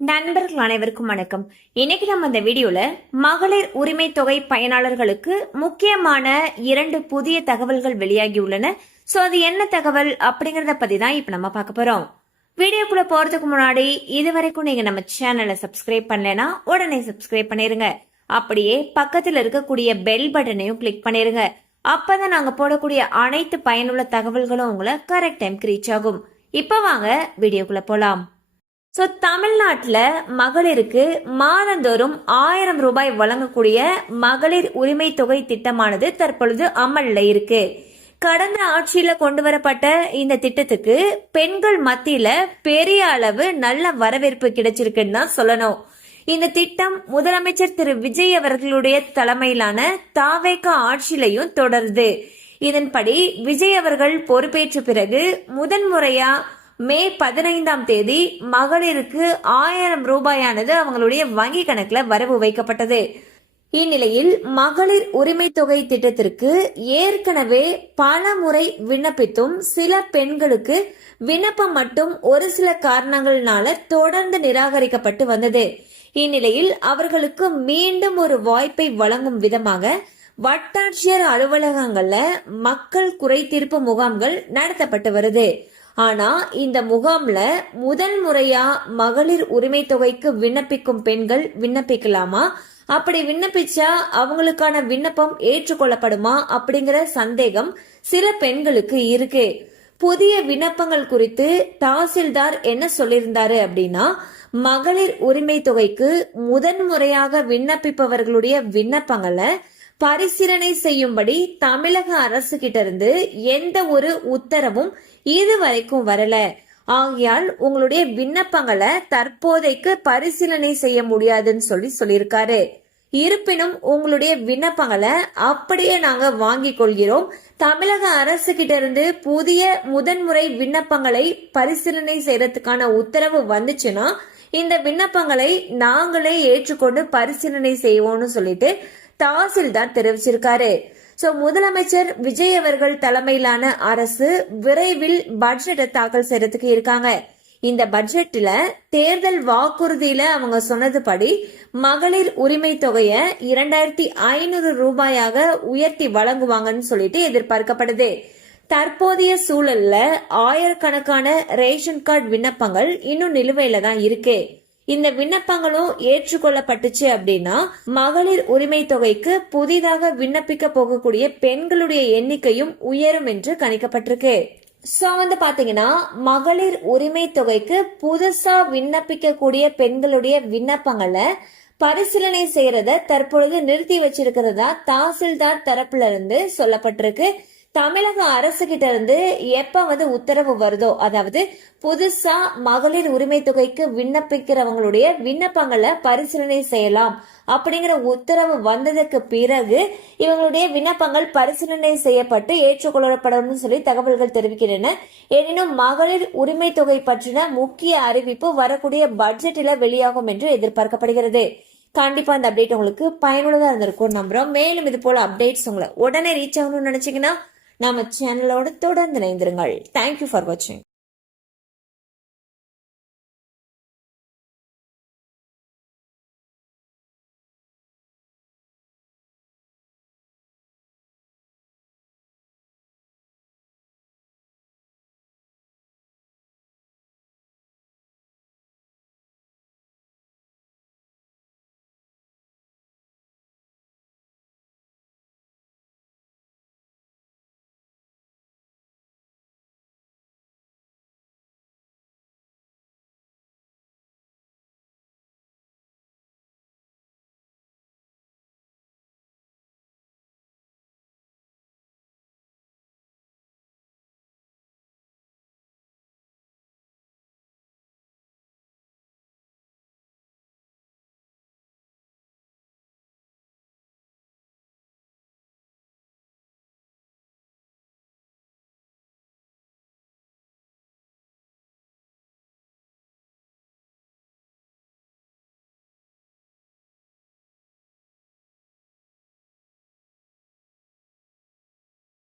நண்பர்கள் அனைவருக்கும் வணக்கம். இன்னைக்கு நம்ம இந்த வீடியோல மகளிர் உரிமை தொகை பயனாளர்களுக்கு முக்கியமான 2 புதிய தகவல்கள் வெளியாகி உள்ளன. சோ அது என்ன தகவல் அப்படிங்கறத பத்தி தான் இப்ப நம்ம பார்க்க போறோம். வீடியோக்குள்ள போறதுக்கு முன்னாடி இதுவரைக்கும் நீங்க நம்ம சேனலை சப்ஸ்கிரைப் பண்ணலனா உடனே சப்ஸ்கிரைப் பண்ணிருங்க. அப்படியே பக்கத்துல இருக்கக்கூடிய பெல் பட்டனையும் கிளிக் பண்ணிருங்க. அப்பதான் நாங்க போடக்கூடிய அனைத்து பயனுள்ள தகவல்களும் உங்களை கரெக்ட் டைம்க்கு ரீச் ஆகும். இப்ப வாங்க வீடியோக்குள்ள போலாம். தமிழ்நாட்டில் மகளிருக்கு மாதந்தோறும் 1000 ரூபாய் வழங்கக்கூடிய மகளிர் உரிமை தொகை திட்டமானது தற்பொழுது அமல்ல இருக்கு. கடந்த ஆட்சியில கொண்டு வரப்பட்ட இந்த திட்டத்துக்கு பெண்கள் மத்தியில பெரிய அளவு நல்ல வரவேற்பு கிடைச்சிருக்குன்னு தான் சொல்லணும். இந்த திட்டம் முதலமைச்சர் திரு விஜய் அவர்களுடைய தலைமையிலான தாவேக ஆட்சியிலையும் தொடருது. இதன்படி விஜய் அவர்கள் பொறுப்பேற்ற பிறகு முதன்முறையா மே 15ஆம் தேதி மகளிருக்கு 1000 ரூபாயானது அவங்களுடைய வங்கி கணக்குல வரவு வைக்கப்பட்டது. இந்நிலையில் மகளிர் உரிமை தொகை திட்டத்திற்கு ஏற்கனவே பல முறை விண்ணப்பித்தும் சில பெண்களுக்கு விண்ணப்பம் மட்டும் ஒரு சில காரணங்களால தொடர்ந்து நிராகரிக்கப்பட்டு வந்தது. இந்நிலையில் அவர்களுக்கு மீண்டும் ஒரு வாய்ப்பை வழங்கும் விதமாக வட்டாட்சியர் அலுவலகங்கள்ல மக்கள் குறை தீர்ப்பு முகாம்கள் நடத்தப்பட்டு வருது. ஆனா இந்த முகாம்ல முதல் முறையா மகளிர் உரிமை தொகைக்கு விண்ணப்பிக்கும் பெண்கள் விண்ணப்பிக்கலாமா, அப்படி விண்ணப்பிச்சா அவங்களுக்கான விண்ணப்பம் ஏற்றுக்கொள்ளப்படுமா அப்படிங்கிற சந்தேகம் சில பெண்களுக்கு இருக்கு. புதிய விண்ணப்பங்கள் குறித்து தாசில்தார் என்ன சொல்லியிருந்தாரு அப்படின்னா, மகளிர் உரிமை தொகைக்கு முதன்முறையாக விண்ணப்பிப்பவர்களுடைய விண்ணப்பங்களை பரிசீலனை செய்யும்படி தமிழக அரசு கிட்ட இருந்து எந்த ஒரு உத்தரவும் இதுவரைக்கும் வரல. ஆகையால் உங்களுடைய விண்ணப்பங்களை தற்போதைக்கு பரிசீலனை செய்ய முடியாதுன்னு சொல்லியிருக்காரு. இருப்பினும் உங்களுடைய விண்ணப்பங்களை அப்படியே நாங்க வாங்கிக் கொள்கிறோம். தமிழக அரசு கிட்ட இருந்து புதிய முதன்முறை விண்ணப்பங்களை பரிசீலனை செய்யறதுக்கான உத்தரவு வந்துச்சுன்னா இந்த விண்ணப்பங்களை நாங்களே ஏற்றுக்கொண்டு பரிசீலனை செய்வோம்னு சொல்லிட்டு தாசில்தார் தெரிவிச்சிருக்காரு. முதலமைச்சர் விஜய் அவர்கள் தலைமையிலான அரசு விரைவில் பட்ஜெட்டை தாக்கல் செய்யறதுக்கு இருக்காங்க. இந்த பட்ஜெட்ல தேர்தல் வாக்குறுதியில அவங்க சொன்னதுபடி மகளிர் உரிமை தொகைய 2500 ரூபாயாக உயர்த்தி வழங்குவாங்கன்னு சொல்லிட்டு எதிர்பார்க்கப்படுது. தற்போதைய சூழல்ல ஆயிரக்கணக்கான ரேஷன் கார்டு விண்ணப்பங்கள் இன்னும் நிலுவையில தான் இருக்கு. இந்த விண்ணப்பங்களும் ஏற்றுக்கொள்ளப்பட்டுச்சு அப்படின்னா மகளிர் உரிமை தொகைக்கு புதிதாக விண்ணப்பிக்க போகக்கூடிய பெண்களுடைய எண்ணிக்கையும் உயரும் என்று கணிக்கப்பட்டிருக்கு. பாத்தீங்கன்னா மகளிர் உரிமை தொகைக்கு புதுசா விண்ணப்பிக்க கூடிய பெண்களுடைய விண்ணப்பங்களை பரிசீலனை செய்யறத தற்பொழுது நிறுத்தி வச்சிருக்கிறதா தாசில்தார் தரப்புல இருந்து சொல்லப்பட்டிருக்கு. தமிழக அரசு கிட்ட இருந்து எப்ப உத்தரவு வருதோ, அதாவது புதுசா மகளிர் உரிமை தொகைக்கு விண்ணப்பிக்கிறவங்களுடைய விண்ணப்பங்களை பரிசீலனை செய்யலாம் அப்படிங்கிற உத்தரவு வந்ததுக்கு பிறகு இவங்களுடைய விண்ணப்பங்கள் பரிசீலனை செய்யப்பட்டு ஏற்றுக்கொள்ளப்படும் சொல்லி தகவல்கள் தெரிவிக்கின்றன. எனினும் மகளிர் உரிமை தொகை பற்றின முக்கிய அறிவிப்பு வரக்கூடிய பட்ஜெட்டில வெளியாகும் என்று எதிர்பார்க்கப்படுகிறது. கண்டிப்பா இந்த அப்டேட் உங்களுக்கு பயனுள்ளதா இருந்திருக்கும் நம்புறோம். மேலும் இது போல அப்டேட்ஸ் உங்களை உடனே ரீச் ஆகணும்னு நினைச்சீங்கன்னா நம்ம சேனலோட தொடர்ந்து இணைந்திருங்கள். தேங்க்யூ ஃபார் வாட்சிங்.